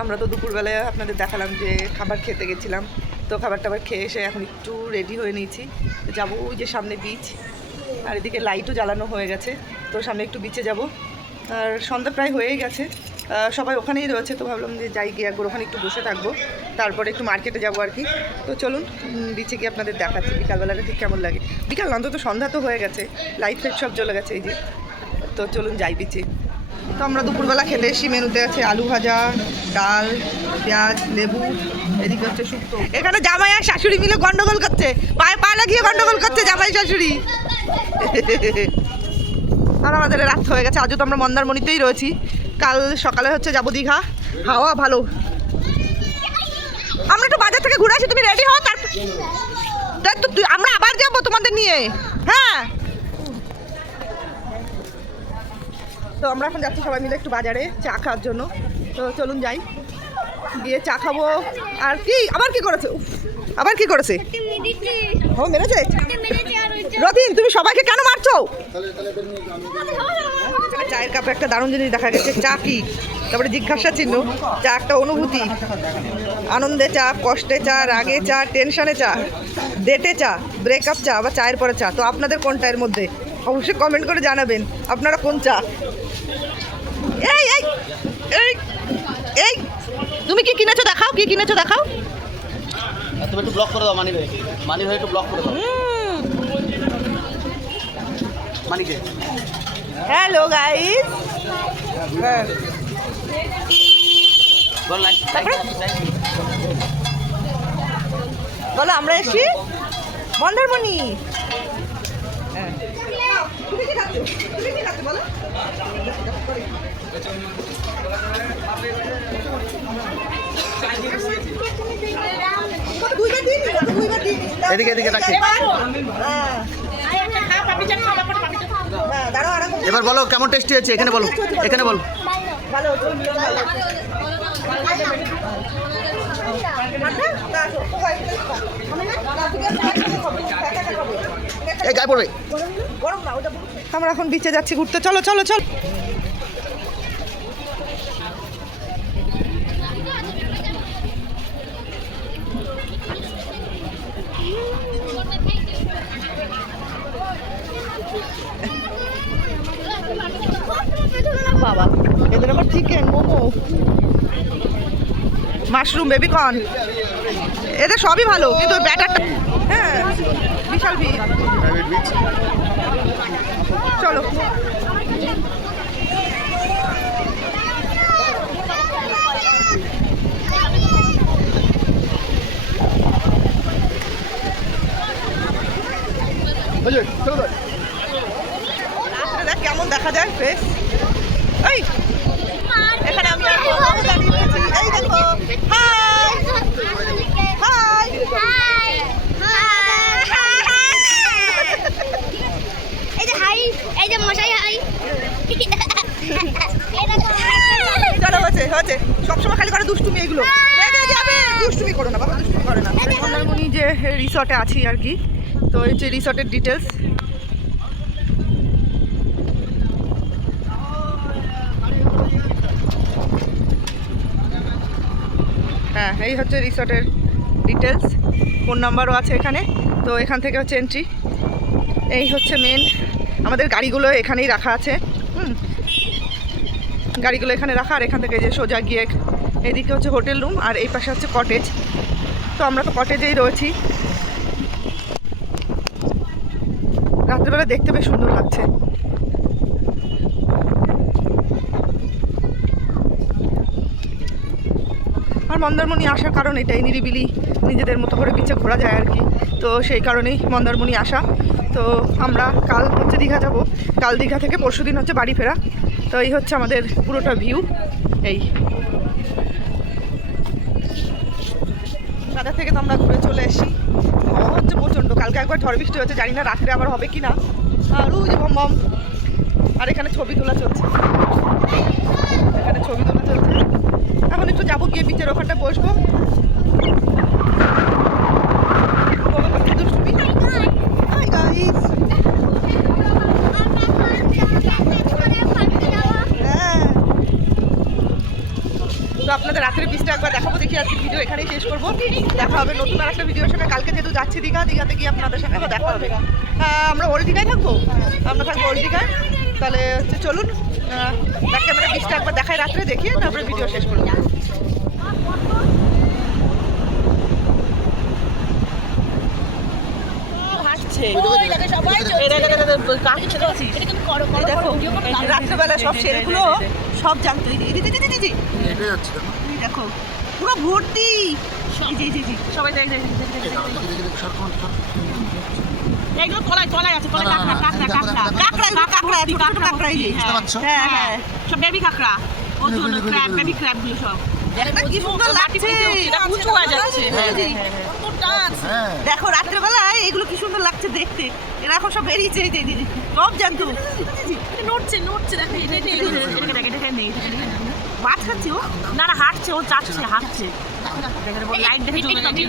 আমরা তো দুপুরবেলায় আপনাদের দেখালাম যে খাবার খেতে গেছিলাম, তো খাবার টাবার খেয়ে এসে এখন একটু রেডি হয়ে নিয়েছি, যাবো ওই যে সামনে বিচ, আর এদিকে লাইটও জ্বালানো হয়ে গেছে, তো সামনে একটু বিচে যাব। আর সন্ধ্যা প্রায় হয়েই গেছে, সবাই ওখানেই রয়েছে, তো ভাবলাম যে যাই গিয়ে একবার ওখানে একটু বসে থাকবো, তারপরে একটু মার্কেটে যাবো আর কি। তো চলুন বিচে গিয়ে আপনাদের দেখাচ্ছি বিকালবেলাটা ঠিক কেমন লাগে। বিকাল অন্তত সন্ধ্যা তো হয়ে গেছে, লাইট ফাইট সব জ্বলে গেছে এই যে। তো চলুন যাই বিচে। তো আমরা দুপুরবেলা খেতে এসেছি, মেনুতে আছে আলু ভাজা, ডাল, পেঁয়াজ, লেবু, এদিকে হচ্ছে শুক্তো। এখানে জামাই আর শাশুড়ি মিলে গন্ডগোল করছে, পায়ে পা লাগিয়ে গন্ডগোল করছে জামাই শাশুড়ি। আর আমাদের রাত হয়ে গেছে, আজও তো আমরা মন্দারমণিতেই রয়েছি, কাল সকালে হচ্ছে যাবো দীঘা। হাওয়া ভালো, আমরা একটু বাজার থেকে ঘুরে আসি, তুমি রেডি হও, তারপর আমরা আবার যাবো তোমাদের নিয়ে। হ্যাঁ, তো আমরা এখন যাচ্ছি সবাই মিলে একটু বাজারে চা খাওয়ার জন্য। তো চলুন যাই, গিয়ে চা খাবো। আর কি আবার কি করেছে, আবার কি করেছে, ও মেরেছে। রতিন, তুমি সবাইকে কেন মারছো? চায়ের কাপে একটা দারুণ জিনিস দেখা গেছে, চা কি, তারপরে জিজ্ঞাসা চিহ্ন। চা একটা অনুভূতি, আনন্দে চা, কষ্টে চা, রাগে চা, টেনশনে চা, ডেটে চা, ব্রেকআপ চা, বা চায়ের পরে চা। তো আপনাদের কোনটা এর মধ্যে অবশ্যই কমেন্ট করে জানাবেন, আপনারা কোন চা। এই এই এই এই তুমি কি কিনেছো দেখাও, কি কিনেছো দেখাও। তুমি একটু ব্লক করে দাও, মানি ভাই একটু ব্লক করে দাও। মানিকে হ্যালো গাইস, বলো আমরা এসছি মন্দারমণি। তুমি কি খাচ্ছো, তুমি কি খাচ্ছো বলো। এদিকে এদিকে রাখি। এবার বলো কেমন টেস্টি হয়েছে, এখানে বলো, এখানে বলো। এই গায়ে পড়বে। আমরা এখন বিচে যাচ্ছি ঘুরতে, চলো চলো চলো। বাবা, এদের আবার চিকেন, মোমো, মাশরুম, বেবিকর্ন, এদের সবই ভালো, কিন্তু ব্যাটারটা হ্যাঁ বিশাল ভিড়। চলো দেখ কেমন দেখা যায় ফ্রেশ। এই এখানে আমি আর দাঁড়িয়ে রয়েছি, এই দেখো। হাই হাই এই যে হাই, এই যে মশাই হাই। চলো হচ্ছে হচ্ছে, সবসময় খালি করে দুষ্টুমি, এগুলো রেগে যাবে, দুষ্টুমি করো না বাবা, দুষ্টুমি করে না। মন্দারমণি যে রিসর্টে আছি আর কি, তো এই যে রিসর্টের ডিটেলস। হ্যাঁ, এই হচ্ছে রিসর্টের ডিটেলস, ফোন নাম্বারও আছে এখানে। তো এখান থেকে হচ্ছে এন্ট্রি, এই হচ্ছে মেন। আমাদের গাড়িগুলো এখানেই রাখা আছে, গাড়িগুলো এখানে রাখা, আর এখান থেকে যে সোজা গিয়ে এদিকে হচ্ছে হোটেল রুম, আর এই পাশে হচ্ছে কটেজ। তো আমরা তো কটেজেই রয়েছি। রাত্রেবেলা দেখতে বেশ সুন্দর লাগছে। আর মন্দারমণি আসার কারণ এটাই, নিরিবিলি, নিজেদের মতো করে বিচে ঘোরা যায় আর কি, তো সেই কারণেই মন্দারমণি আসা। তো আমরা কাল হচ্ছে দীঘা যাব, কাল দীঘা থেকে পরশুদিন হচ্ছে বাড়ি ফেরা। তো এই হচ্ছে আমাদের পুরোটা ভিউ। এই বাজার থেকে তো আমরা ঘুরে চলে এসেছি, হাওয়া হচ্ছে প্রচণ্ড, কালকে একবার ঝড় বৃষ্টি হচ্ছে, জানি না রাত্রে আবার হবে কি না। আর ওই যে বম বম, আর এখানে ছবি তোলা চলছে, এখানে ছবি তোলা চলছে। এখন একটু যাবো, গিয়ে বিচের ওখানটা বসবো। তো আপনাদের রাত্রে বীজটা একবার দেখাবো। দেখি আজকে ভিডিও এখানেই শেষ করবো। দেখা হবে নতুন আর একটা ভিডিওর সঙ্গে। কালকে যেহেতু যাচ্ছি দীঘাতে গিয়ে আপনাদের সঙ্গে আবার দেখা হবে। আমরা ওল্ড দীঘায় থাকবো, আমরা থাকবো ওল্ড দীঘায়। তাহলে হচ্ছে চলুন ব্যাক ক্যামেরা বীজটা একবার দেখাই রাত্রে, দেখিয়ে তারপরে ভিডিও শেষ করবো। রাত্রেবেলা সব শেরগুলো সব জানতো। দেখো পুরো ভর্তি সবাই এগুলো তলায় আছে, তলায় কাঁকড়া হ্যাঁ সব বেবি কাঁকড়া, ক্র্যাব, বেবি ক্র্যাব গুলো সব। কি সুন্দর লাগছে, উঁচু হয়ে যাচ্ছে। দেখো রাত্রেবেলায় এগুলো কি সুন্দর লাগছে দেখতে। এরা এখন সব বেরিয়েছে, সব জানতো। নড়ছে দেখো, এটা নেই। মাছ খাচ্ছে ও, না হাঁটছে, ও যাচ্ছে, হাঁটছে। লাইট দেখে চলে যাচ্ছে।